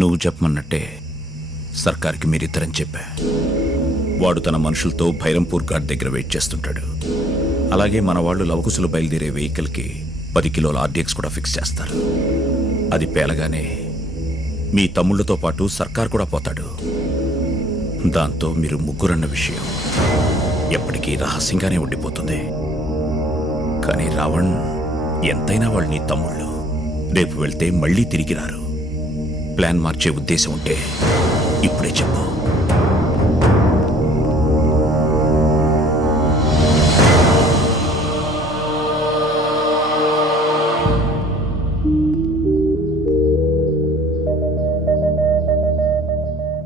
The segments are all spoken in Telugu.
నువ్వు చెప్పమన్నట్టే సర్కార్కి మీరిద్దరని చెప్పా. వాడు తన మనుషులతో భైరంపూర్ ఘాట్ దగ్గర వెయిట్ చేస్తుంటాడు. అలాగే మన వాళ్ళు లవకుశలు బయలుదేరే వెహికల్కి 10 కిలోల ఆర్డీఎక్స్ కూడా ఫిక్స్ చేస్తారు. అది పేలగానే మీ తమ్ముళ్లతో పాటు సర్కార్ కూడా పోతాడు. దాంతో మీరు ముగ్గురన్న విషయం ఎప్పటికీ రహస్యంగానే ఉండిపోతుంది. కానీ రావణ్ ఎంతైనా వాళ్ళు నీ తమ్ముళ్ళు. రేపు వెళ్తే మళ్ళీ తిరిగి రారు. ప్లాన్ మార్చే ఉద్దేశం ఉంటే ఇప్పుడే చెప్పు.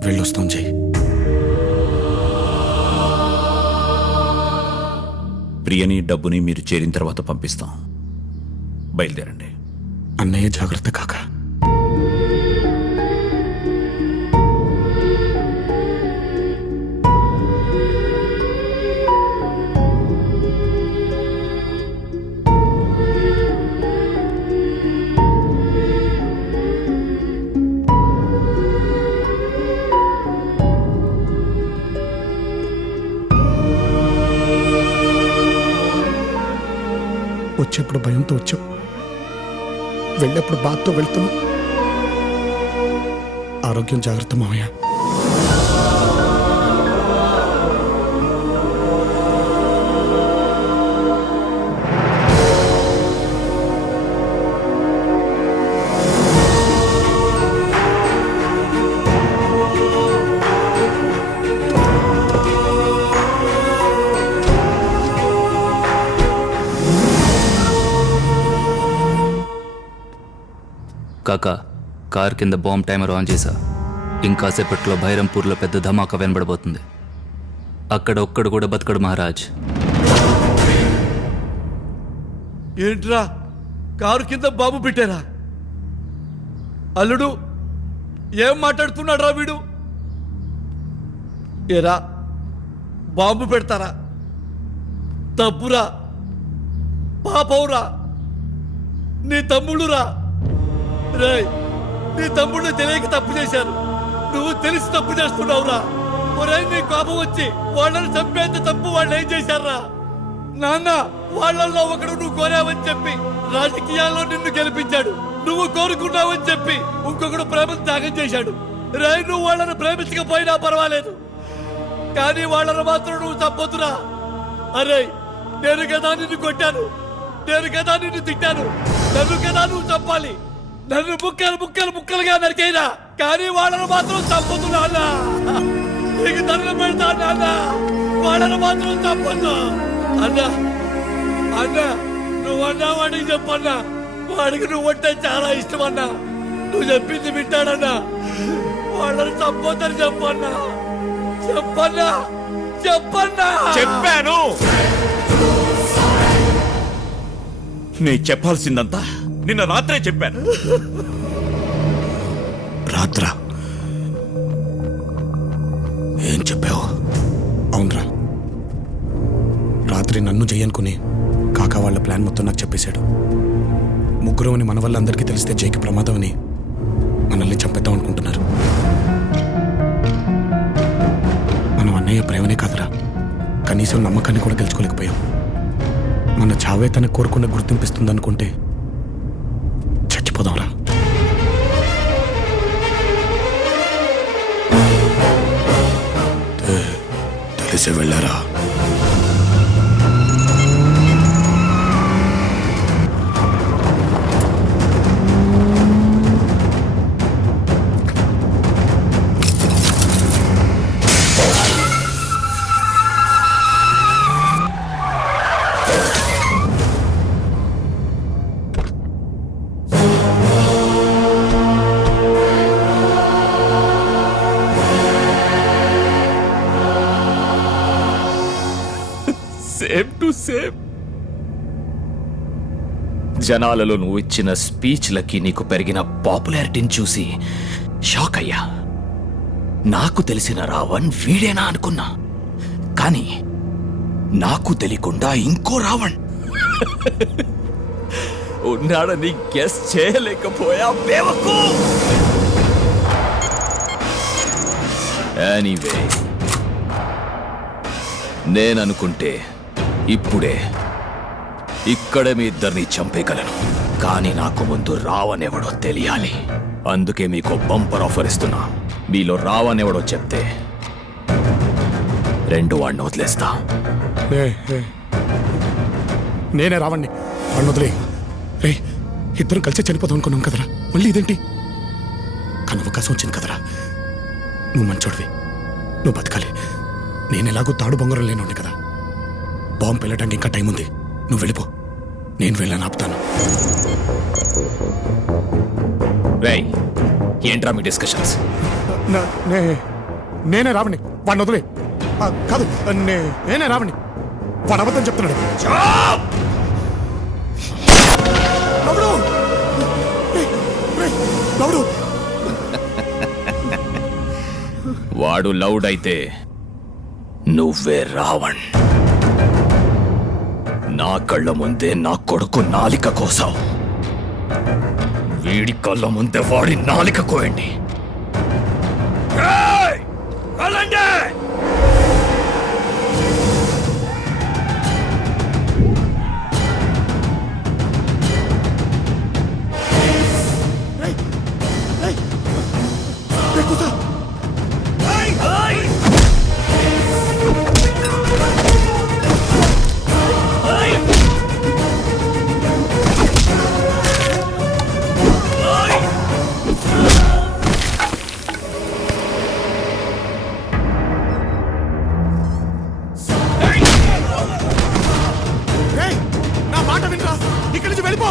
వెళ్ళొస్తాం జై. ప్రియని డబ్బుని మీరు చేరిన తర్వాత పంపిస్తాం. బయలుదేరండి. అన్నయ్య జాగ్రత్త కాక. వచ్చేప్పుడు భయంతో వచ్చావు, వెళ్ళేప్పుడు బాధతో వెళ్తున్నావు. ఆరోగ్యం జాగ్రత్త మామయ్య. కాకా, కార్ కింద బాంబ్ టైమర్ ఆన్ చేశా. ఇంకాసేపట్లో భైరంపూర్లో పెద్ద ధమాకా వినబడబోతుంది. అక్కడ ఒక్కడు కూడా బతకడు మహారాజ్. ఏంట్రా కారు కింద బాంబు పెట్టారా? అల్లుడు ఏం మాట్లాడుతున్నాడు రా వీడు? ఏరా బాంబు పెడతారా? తప్పురా, పాపవురా, నీ తమ్ముడురా. రేయ్, నీ తమ్ముడు తెలియక తప్పు చేశారు, నువ్వు తెలిసి తప్పు చేస్తున్నావురా. ఒరే, నీ కోపం వచ్చి వాళ్ళని చంపేంత తప్పు వాళ్ళు ఏం చేశారా? నాన్న, వాళ్ళల్లో ఒకడు నువ్వు కోరావని చెప్పి రాజకీయాల్లో నిన్ను గెలిపించాడు. నువ్వు కోరుకున్నావని చెప్పి ఇంకొకడు ప్రేమను త్యాగం చేశాడు. రే, నువ్వు వాళ్ళని ప్రేమించకపోయినా పర్వాలేదు, కానీ వాళ్ళని మాత్రం నువ్వు చంపొద్దురా. అరే, నేను కదా నిన్ను కొట్టాను, నేను కదా నిన్ను తిట్టాను, నన్ను కదా నువ్వు చంపాలి. నన్ను ముక్కలుగా నరికైనా, కానీ వాళ్ళను మాత్రం చంపొద్దు నాన్న. నీకు దండం పెడతా నాన్న, వాళ్ళను మాత్రం చంపొద్దు అన్నా. అన్నా, నువ్వు అన్నా వాడికి చెప్పన్నా, వాడికి నువ్వంటే చాలా ఇష్టం అన్నా. నువ్వు చెప్పింది వింటాడన్నా, వాళ్ళని చంపొద్దని చెప్పన్నా. చెప్పన్నా, చెప్పన్నా. చెప్పాను. నీ చెప్పాల్సిందంతా నిన్న రాత్రే చెప్పాను. రాత్ర ఏం చెప్పావు? అవునరా, రాత్రి నన్ను జయనుకుని కాకా వాళ్ళ ప్లాన్ మొత్తం నాకు చెప్పేశాడు. ముగ్గురు అని మన వల్ల అందరికీ తెలిస్తే జైకి ప్రమాదం అని మనల్ని చంపేద్దాం అనుకుంటున్నారు. మనం అన్నయ్య ప్రేమనే కాదురా, కనీసం నమ్మకాన్ని కూడా గెలుచుకోలేకపోయాం. మన చావే తనకు కోరుకున్న గుర్తింపిస్తుంది అనుకుంటే చచ్చిపోదాంరా. తెలిసి వెళ్ళారా? Same to same. జనాలలో నువ్వు ఇచ్చిన స్పీచ్లకి నీకు పెరిగిన పాపులారిటీని చూసి షాక్ అయ్యా. నాకు తెలిసిన రావణ్ వీడేనా అనుకున్నా, కానీ నాకు తెలియకుండా ఇంకో రావణ్ ఉన్నాడని గెస్ చేయలేకపోయా. బేవకు ఎనీవే నేననుకుంటే ఇప్పుడే ఇక్కడే మీ ఇద్దరిని చంపేయగలను. కానీ నాకు ముందు రావనేవడో తెలియాలి. అందుకే మీకు బంపర్ ఆఫర్ ఇస్తున్నా. మీలో రావనేవడో చెప్తే 2 వాడిని వదిలేస్తా. నేనే రావండి, వాడిని వదిలే. రే, ఇద్దరు కలిసి చనిపోదాం అనుకున్నాం కదరా, మళ్ళీ ఇదేంటి? కానీ అవకాశం వచ్చింది కదరా. నువ్వు మంచోడివి, నువ్వు బతకాలి. నేను ఎలాగో తాడు బొంగరం లేనుండి కదా. బాంబు వెళ్ళటానికి ఇంకా టైం ఉంది. నువ్వు వెళ్ళిపో, నేను వెళ్ళని ఆపుతాను. రేయ్, ఏంట్రా మీ డిస్కషన్స్? నేనే రావణి, వాడిని వదిలే. కాదు, నేనే రావణి. వాడు అబద్ధం చెప్తున్నాడు. వాడు లౌడ్ అయితే నువ్వే రావణ్. నా కళ్ళ ముందే నా కొడుకు నాలిక కోసావు. వీడి కళ్ళ ముందే వాడి నాలిక కోయండి. నా మాట వినరా, ఇక్కడి నుంచి వెళ్ళిపో.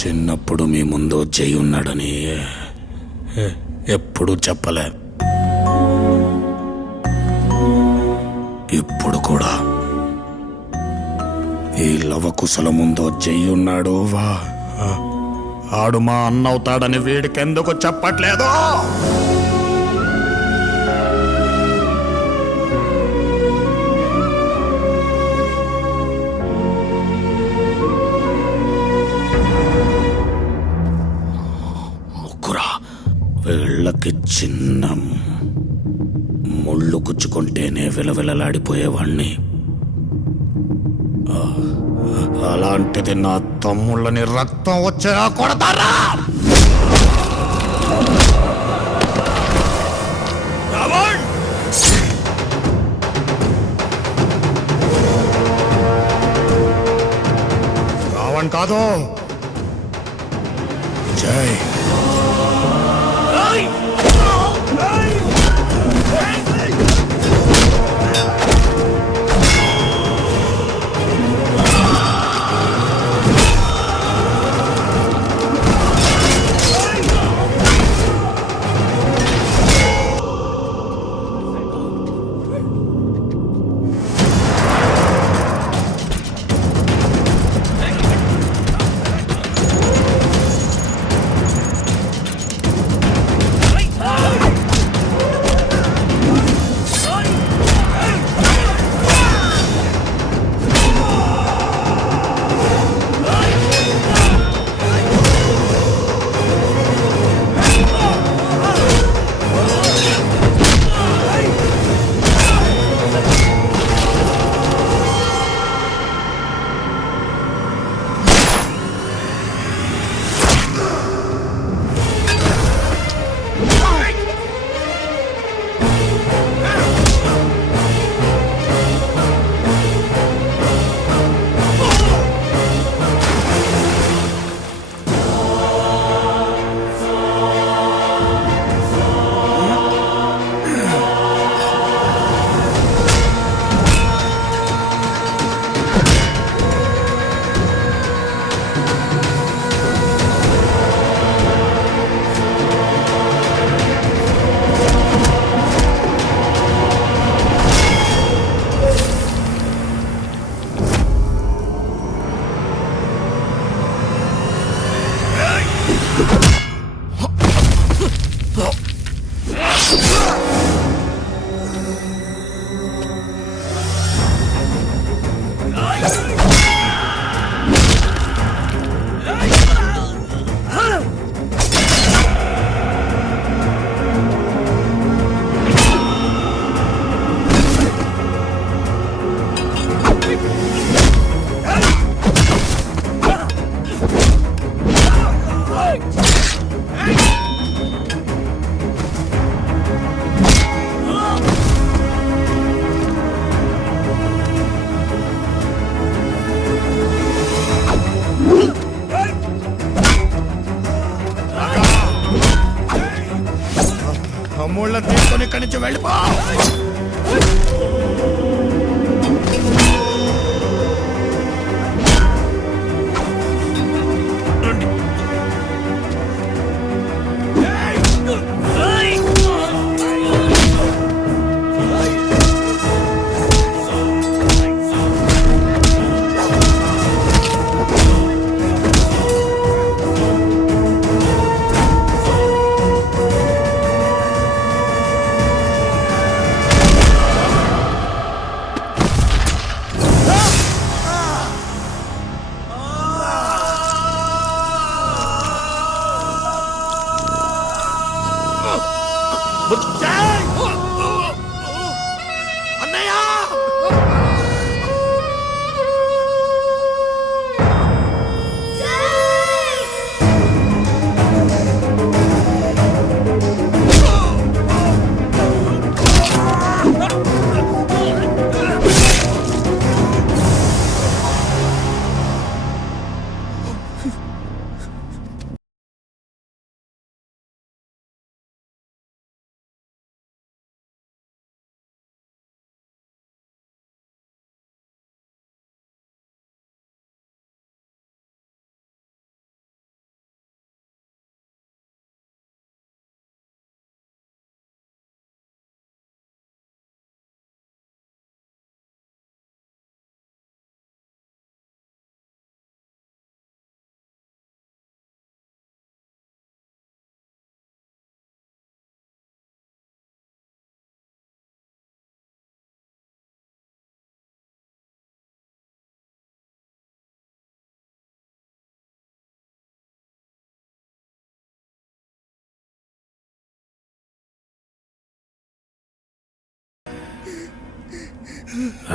చిన్నప్పుడు మీ ముందు జై ఉన్నాడని ఎప్పుడు చెప్పలే. ఇప్పుడు కూడా ఈ లవకుశల ముందు జై ఉన్నాడు. ఆడు మా అన్నవుతాడని వీడికెందుకు చెప్పట్లేదు? వీళ్ళకి చిన్న ముళ్ళు గుచ్చుకుంటేనే విలవిలలాడిపోయేవాణ్ణి. అలాంటిది నా తమ్ముళ్ళని రక్తం వచ్చేలా కొడతారా? రావణ్ కాదు, జై. తమ్ముళ్ళని తీసుకొని ఇక్కడి నుంచి వెళ్ళిపో.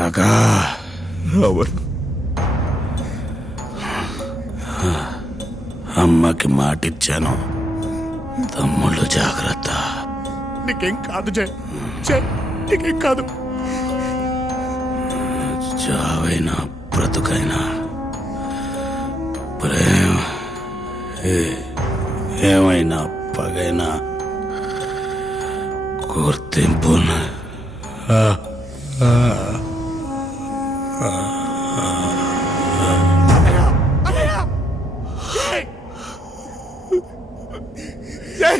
ఆగా రావణ్, అమ్మకి మాటిచ్చాను, తమ్ముళ్ళు జాగ్రత్త. నీకేం కాదు జై, జై నీకేం కాదు. చావైనా బ్రతుకైనా ప్రేమ ఏమైనా పగైనా గుర్తింపు జై